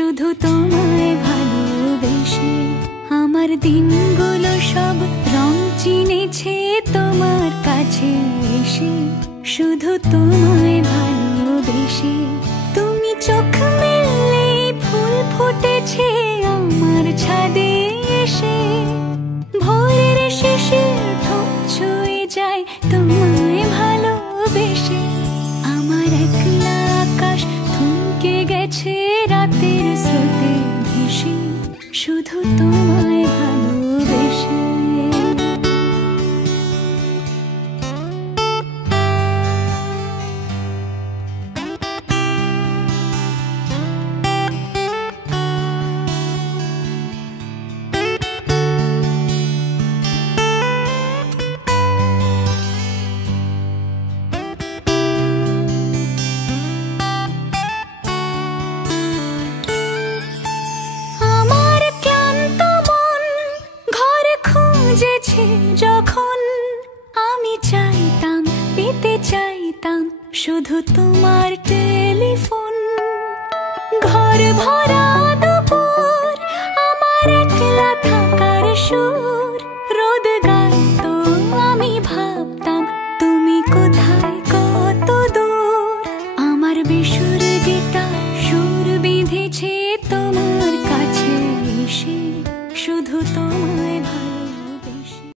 শুধু তোমায় ভালোবেসে আমার দিনগুলো সব রং চিনেছে তোমার কাছে এসে। শুধু তোমায় ভালোবেসে তুমি চোখ মেললে ফুল ফুটেছে আমার ছাদে এসে। ভোরের শিশির ঠোঁট ছুঁয়ে যায় তোমায় ভালোবেসে। আমার একলা আকাশ থমকে গেছে রাতের স্রোতে ভেসে, শুধু তোমায় ভালোবেসে। যখন আমি চাইতাম পেতে চাইতাম শুধু তোমার টেলিফোন। ঘর ভরা দুপুর আমার একলা থাকার সুর রোদ গাইতো, আমি ভাবতাম তুমি কোথায় কত দূর। আমার বেসুর গিটার সুর বিঁধেছে তোমার কাছে এসে, শুধু তোমায় ভালো